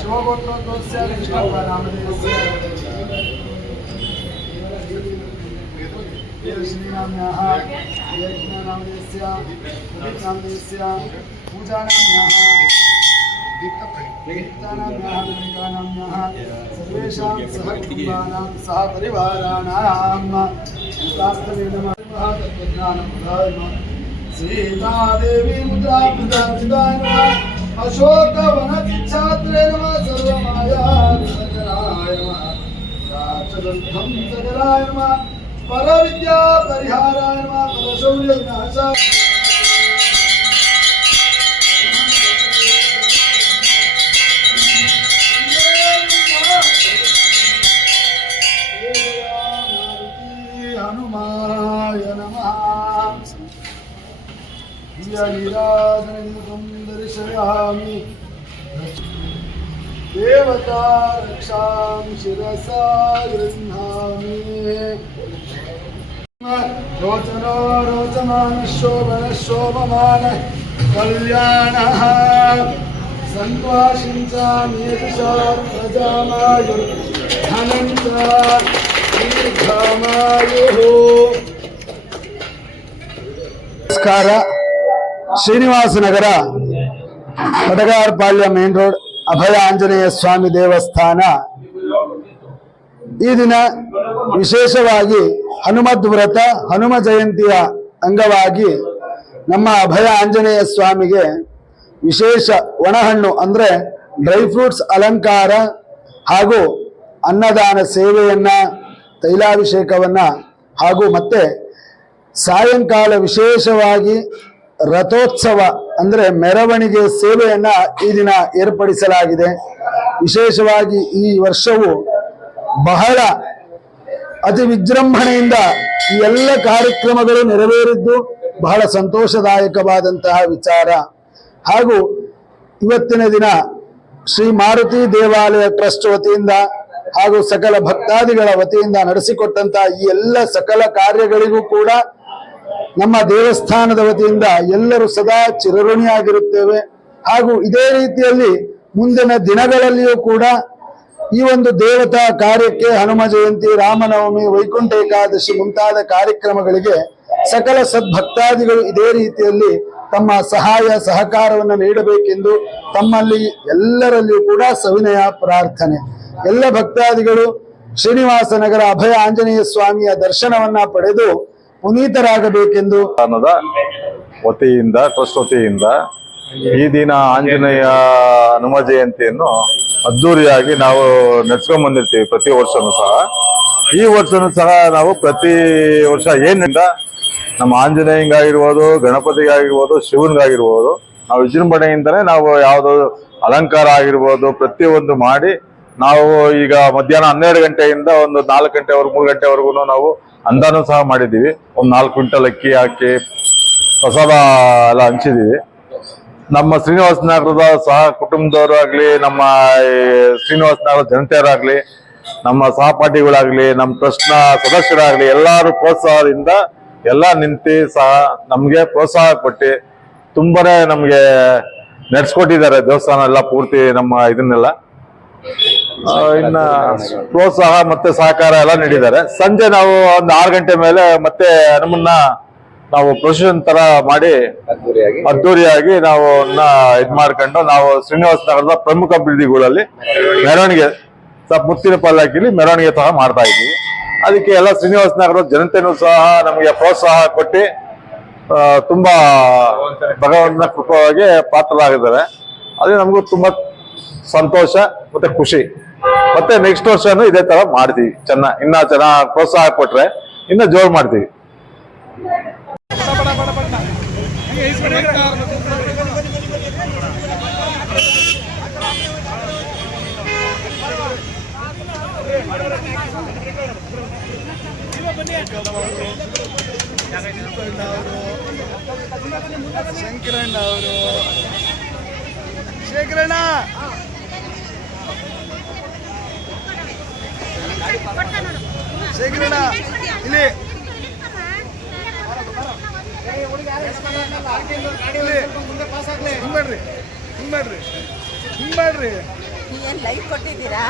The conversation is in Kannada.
ಶಿವಗೋತ್ರೋದ್ಭವಸ್ಯ ಕೃಷ್ಣನಾಮಧೇಯಸ್ಯ ಶ್ರೀನಾಮ್ಯಾಹ ಯಜ್ಞನಾಮಧೇಯಸ್ಯ ನಾಮಧೇಯಸ್ಯ ಪೂಜಾನಾಮ್ಯಾಹ दीप्तानाम्याः विवेकानाम्याः सर्वेषां सह कुटुम्बानां सह परिवाराणां प्रार्थने नमः तत्त्वज्ञानप्रदाय सीतादेवी मुद्राप्रदाय नमः अशोकवनचिच्छात्रे नमः सर्वमायाविवर्जनाय नमः राक्षसन्धं सकलाय नमः परविद्यापरिहाराय नमः परशौर्यविनाशाय दर्शयामि देवता रक्षां शिरसा गृह्णामि रोचनो रोचमान शोभन शोभमान कल्याणः सन्त्वाशिंचामि यशसा प्रजामायुर्धनं च दीर्घमायुः। नमस्कार। ಶ್ರೀನಿವಾಸನಗರ ಕಡಗಾರಪಾಳ್ಯ ಮೇನ್ ರೋಡ್ ಅಭಯ ಆಂಜನೇಯ ಸ್ವಾಮಿ ದೇವಸ್ಥಾನ ಈ ದಿನ ವಿಶೇಷವಾಗಿ ಹನುಮದ್ ವ್ರತ ಹನುಮ ಜಯಂತಿಯ ಅಂಗವಾಗಿ ನಮ್ಮ ಅಭಯ ಆಂಜನೇಯ ಸ್ವಾಮಿಗೆ ವಿಶೇಷ ಒಣಹಣ್ಣು ಅಂದ್ರೆ ಡ್ರೈ ಫ್ರೂಟ್ಸ್ ಅಲಂಕಾರ ಹಾಗೂ ಅನ್ನದಾನ ಸೇವೆಯನ್ನ ತೈಲಾಭಿಷೇಕವನ್ನ ಹಾಗೂ ಮತ್ತೆ ಸಾಯಂಕಾಲ ವಿಶೇಷವಾಗಿ ರಥೋತ್ಸವ ಅಂದ್ರೆ ಮೆರವಣಿಗೆ ಸೇವೆಯನ್ನ ಈ ದಿನ ಏರ್ಪಡಿಸಲಾಗಿದೆ। ವಿಶೇಷವಾಗಿ ಈ ವರ್ಷವು ಬಹಳ ಅತಿ ವಿಜೃಂಭಣೆಯಿಂದ ಈ ಎಲ್ಲ ಕಾರ್ಯಕ್ರಮಗಳು ನೆರವೇರಿದ್ದು ಬಹಳ ಸಂತೋಷದಾಯಕವಾದಂತಹ ವಿಚಾರ। ಹಾಗೂ ಇವತ್ತಿನ ದಿನ ಶ್ರೀ ಮಾರುತಿ ದೇವಾಲಯ ಟ್ರಸ್ಟ್ ವತಿಯಿಂದ ಹಾಗೂ ಸಕಲ ಭಕ್ತಾದಿಗಳ ವತಿಯಿಂದ ನಡೆಸಿಕೊಟ್ಟಂತಹ ಈ ಎಲ್ಲ ಸಕಲ ಕಾರ್ಯಗಳಿಗೂ ಕೂಡ ನಮ್ಮ ದೇವಸ್ಥಾನದ ವತಿಯಿಂದ ಎಲ್ಲರೂ ಸದಾ ಚಿರಋಣಿಯಾಗಿರುತ್ತೇವೆ। ಹಾಗೂ ಇದೇ ರೀತಿಯಲ್ಲಿ ಮುಂದಿನ ದಿನಗಳಲ್ಲಿಯೂ ಕೂಡ ಈ ಒಂದು ದೇವತಾ ಕಾರ್ಯಕ್ಕೆ ಹನುಮ ಜಯಂತಿ, ರಾಮನವಮಿ, ವೈಕುಂಠ ಏಕಾದಶಿ ಮುಂತಾದ ಕಾರ್ಯಕ್ರಮಗಳಿಗೆ ಸಕಲ ಸದ್ಭಕ್ತಾದಿಗಳು ಇದೇ ರೀತಿಯಲ್ಲಿ ತಮ್ಮ ಸಹಾಯ ಸಹಕಾರವನ್ನು ನೀಡಬೇಕೆಂದು ತಮ್ಮಲ್ಲಿ ಎಲ್ಲರಲ್ಲಿಯೂ ಕೂಡ ಸವಿನಯ ಪ್ರಾರ್ಥನೆ। ಎಲ್ಲ ಭಕ್ತಾದಿಗಳು ಶ್ರೀನಿವಾಸನಗರ ಅಭಯ ಆಂಜನೇಯ ಸ್ವಾಮಿಯ ದರ್ಶನವನ್ನ ಪಡೆದು ಪುನೀತರಾಗಬೇಕೆಂದು ವತಿಯಿಂದ ಟ್ರಸ್ಟ್ ವತಿಯಿಂದ ಈ ದಿನ ಆಂಜನೇಯ ಹನುಮ ಜಯಂತಿಯನ್ನು ಅದ್ದೂರಿಯಾಗಿ ನಾವು ನಡೆಸ್ಕೊಂಡ್ ಬಂದಿರ್ತೀವಿ ಪ್ರತಿ ವರ್ಷನೂ ಸಹ। ಈ ವರ್ಷನೂ ಸಹ ನಾವು ಪ್ರತಿ ವರ್ಷ ಏನಿಂದ ನಮ್ಮ ಆಂಜನೇಯಂಗಾಗಿರ್ಬೋದು, ಗಣಪತಿಗಾಗಿರ್ಬೋದು, ಶಿವನ್ಗಾಗಿರ್ಬೋದು ನಾವು ವಿಜೃಂಭಣೆಯಿಂದನೇ ನಾವು ಯಾವುದೋ ಅಲಂಕಾರ ಆಗಿರ್ಬೋದು ಪ್ರತಿಯೊಂದು ಮಾಡಿ ನಾವು ಈಗ ಮಧ್ಯಾಹ್ನ 12 ಗಂಟೆಯಿಂದ ಒಂದು 4 ಗಂಟೆವರೆಗೂ 3 ಗಂಟೆವರೆಗೂ ನಾವು ಅಂದಾನು ಸಹ ಮಾಡಿದ್ದೀವಿ। ಒಂದು 4 ಕ್ವಿಂಟಲ್ ಅಕ್ಕಿ ಹಾಕಿ ಪ್ರಸಾದ ಎಲ್ಲ ಹಂಚಿದ್ದೀವಿ। ನಮ್ಮ ಶ್ರೀನಿವಾಸನಗರದ ಸಹ ಕುಟುಂಬದವರು ಆಗಲಿ, ನಮ್ಮ ಶ್ರೀನಿವಾಸನಗರ ಜನತೆಯರಾಗಲಿ, ನಮ್ಮ ಸಹಪಾಠಿಗಳಾಗಲಿ, ನಮ್ಮ ಟ್ರಸ್ಟ್ನ ಸದಸ್ಯರಾಗಲಿ ಎಲ್ಲರೂ ಪ್ರೋತ್ಸಾಹದಿಂದ ಎಲ್ಲ ನಿಂತು ಸಹ ನಮಗೆ ಪ್ರೋತ್ಸಾಹ ಕೊಟ್ಟು ತುಂಬಾನೇ ನಮಗೆ ನಡೆಸ್ಕೊಟ್ಟಿದ್ದಾರೆ ದೇವಸ್ಥಾನ ಎಲ್ಲ ಪೂರ್ತಿ ನಮ್ಮ ಇದನ್ನೆಲ್ಲ ಇನ್ನ ಪ್ರೋತ್ಸಾಹ ಮತ್ತೆ ಸಹಕಾರ ಎಲ್ಲ ನೀಡಿದ್ದಾರೆ। ಸಂಜೆ ನಾವು ಒಂದು 6 ಗಂಟೆ ಮೇಲೆ ಮತ್ತೆ ಹನುಮನ್ನ ನಾವು ಪ್ರೊಸೆಷನ್ ತರ ಮಾಡಿ ಅದ್ದೂರಿಯಾಗಿ ನಾವು ಇದ್ ಮಾಡ್ಕೊಂಡು ನಾವು ಶ್ರೀನಿವಾಸನಗರದ ಪ್ರಮುಖ ಬೀದಿಗಳಲ್ಲಿ ಮೆರವಣಿಗೆ ಮುತ್ತಿನ ಪಲ್ಲಕ್ಕಿಲಿ ಮೆರವಣಿಗೆ ಸಹ ಮಾಡ್ತಾ ಇದ್ದೀವಿ। ಅದಕ್ಕೆ ಎಲ್ಲ ಶ್ರೀನಿವಾಸನಗರದ ಜನತೆನೂ ಸಹ ನಮಗೆ ಪ್ರೋತ್ಸಾಹ ಕೊಟ್ಟು ತುಂಬಾ ಭಗವಂತನ ಕೃಪೆಗೆ ಪಾತ್ರರಾಗಿದ್ದಾರೆ। ಅದೇ ನಮಗೂ ತುಂಬಾ ಸಂತೋಷ ಮತ್ತೆ ಖುಷಿ। ಮತ್ತೆ ನೆಕ್ಸ್ಟ್ ವರ್ಷನೂ ಇದೇ ತರ ಮಾಡ್ತೀವಿ, ಇನ್ನ ಚೆನ್ನಾಗಿ ಪ್ರೋತ್ಸಾಹ ಕೊಟ್ರೆ ಇನ್ನ ಜೋರ್ ಮಾಡ್ತೀವಿ। ಶಂಕರಣ್ಣ ಅವರು ಶೇಖರಣ್ಣ ಶೇಖರಣ್ಣ ಇಲ್ಲಿ ಏನ್ ಲೈವ್ ಕೊಟ್ಟಿದ್ದೀರಾ?